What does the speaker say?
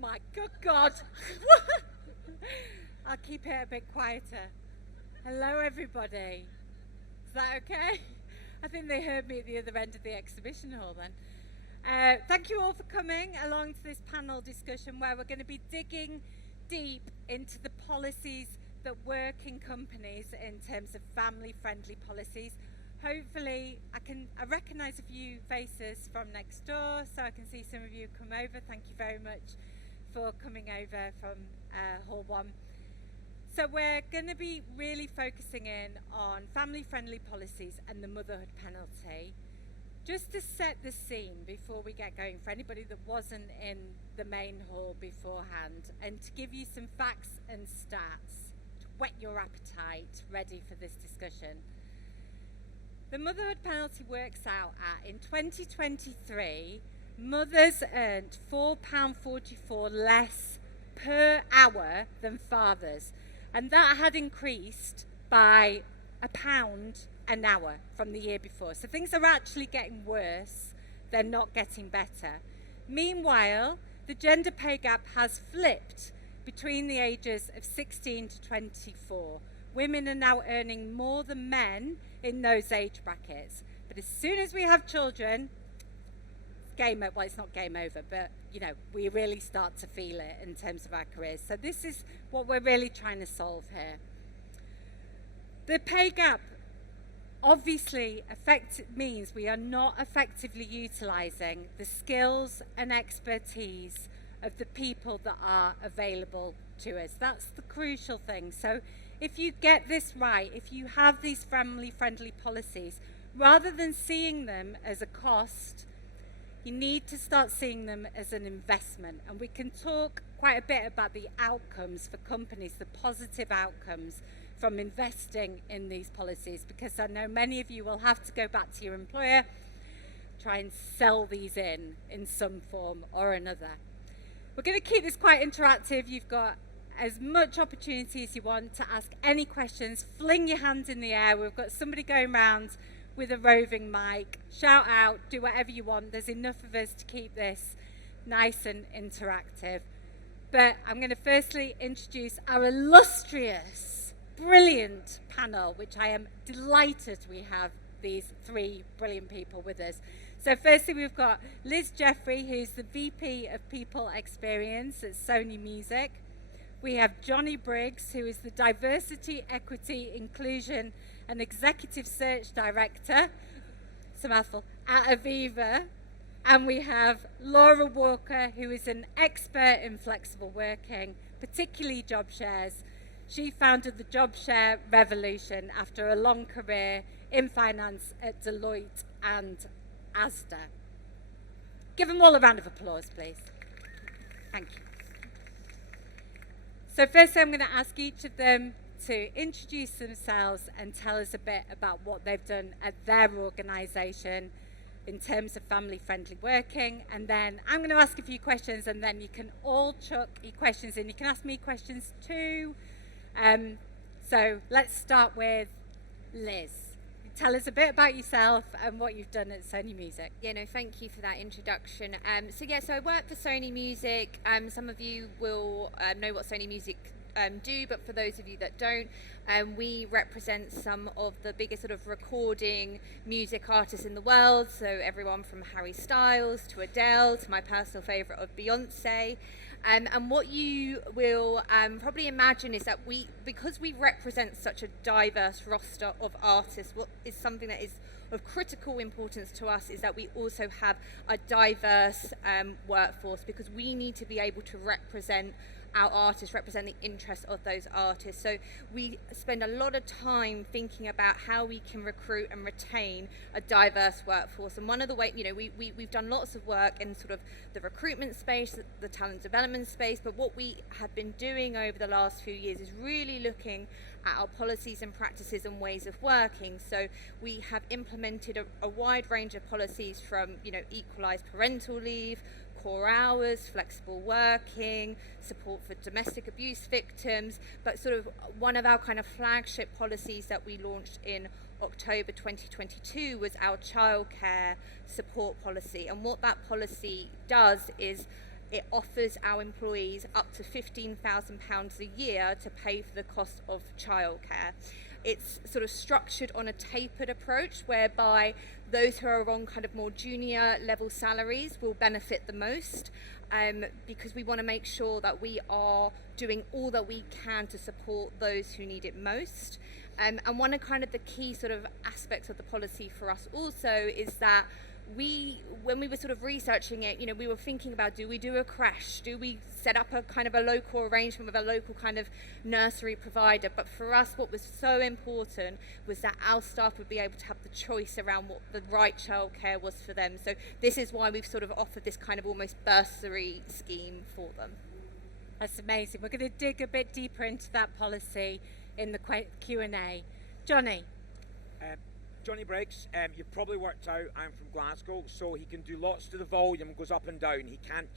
My good God. I'll keep it a bit quieter. Hello, everybody. Is that okay? I think they heard me at the other end of the exhibition hall then. Thank you all for coming along to this panel discussion where we're going to be digging deep into the policies that work in companies in terms of family-friendly policies. Hopefully, I recognise a few faces from next door, so I can see some of you come over. Thank you very much for coming over from Hall 1. So we're going to be really focusing in on family-friendly policies and the motherhood penalty. Just to set the scene before we get going, for anybody that wasn't in the main hall beforehand, and to give you some facts and stats to whet your appetite ready for this discussion. The motherhood penalty works out at, in 2023, mothers earned £4.44 less per hour than fathers, and that had increased by £1 an hour from the year before. So things are actually getting worse, they're not getting better. Meanwhile, the gender pay gap has flipped between the ages of 16 to 24. Women are now earning more than men in those age brackets. But as soon as we have children, game over. Well, it's not game over, but we really start to feel it in terms of our careers. So this is what we're really trying to solve here. The pay gap obviously means we are not effectively utilising the skills and expertise of the people that are available to us. That's the crucial thing. So if you get this right, if you have these family-friendly policies, rather than seeing them as a cost, you need to start seeing them as an investment. And we can talk quite a bit about the outcomes for companies, the positive outcomes from investing in these policies, because I know many of you will have to go back to your employer, try and sell these in some form or another. We're going to keep this quite interactive. You've got as much opportunity as you want to ask any questions. Fling your hand in the air. We've got somebody going around with a roving mic. Shout out, do whatever you want. There's enough of us to keep this nice and interactive. But I'm going to firstly introduce our illustrious, brilliant panel, which I am delighted we have these three brilliant people with us. So firstly, we've got Liz Jeffrey, who's the VP of People Experience at Sony Music. We have Johnny Briggs, who is the Diversity, Equity, Inclusion and Executive Search Director, it's a mouthful, at Aviva. And we have Laura Walker, who is an expert in flexible working, particularly job shares. She founded the job share revolution after a long career in finance at Deloitte and Asda. Give them all a round of applause, please. Thank you. So first I'm going to ask each of them to introduce themselves and tell us a bit about what they've done at their organisation in terms of family-friendly working, and then I'm going to ask a few questions, and then you can all chuck your questions in. You can ask me questions too. So let's start with Liz. Tell us a bit about yourself and what you've done at Sony Music. Yeah, no, thank you for that introduction. So I work for Sony Music. Some of you will know what Sony Music do, but for those of you that don't, we represent some of the biggest sort of recording music artists in the world. So everyone from Harry Styles to Adele to my personal favourite of Beyonce. And what you will probably imagine is that because we represent such a diverse roster of artists, what is something that is of critical importance to us is that we also have a diverse workforce, because we need to be able to represent our artists, represent the interests of those artists. So we spend a lot of time thinking about how we can recruit and retain a diverse workforce. And one of the ways, we've done lots of work in sort of the recruitment space, the talent development space, but what we have been doing over the last few years is really looking at our policies and practices and ways of working. So we have implemented a wide range of policies from, equalised parental leave, core hours, flexible working, support for domestic abuse victims, but sort of one of our kind of flagship policies that we launched in October 2022 was our childcare support policy. And what that policy does is it offers our employees up to £15,000 a year to pay for the cost of childcare. It's sort of structured on a tapered approach whereby those who are on kind of more junior level salaries will benefit the most, because we want to make sure that we are doing all that we can to support those who need it most. And one of kind of the key sort of aspects of the policy for us also is that when we were sort of researching it, we were thinking about, do we do a creche? Do we set up a kind of a local arrangement with a local kind of nursery provider? But for us, what was so important was that our staff would be able to have the choice around what the right childcare was for them. So this is why we've sort of offered this kind of almost bursary scheme for them. That's amazing. We're going to dig a bit deeper into that policy in the Q&A. Johnny. Johnny Briggs, you've probably worked out I'm from Glasgow, so he can do lots to the volume, goes up and down. He can't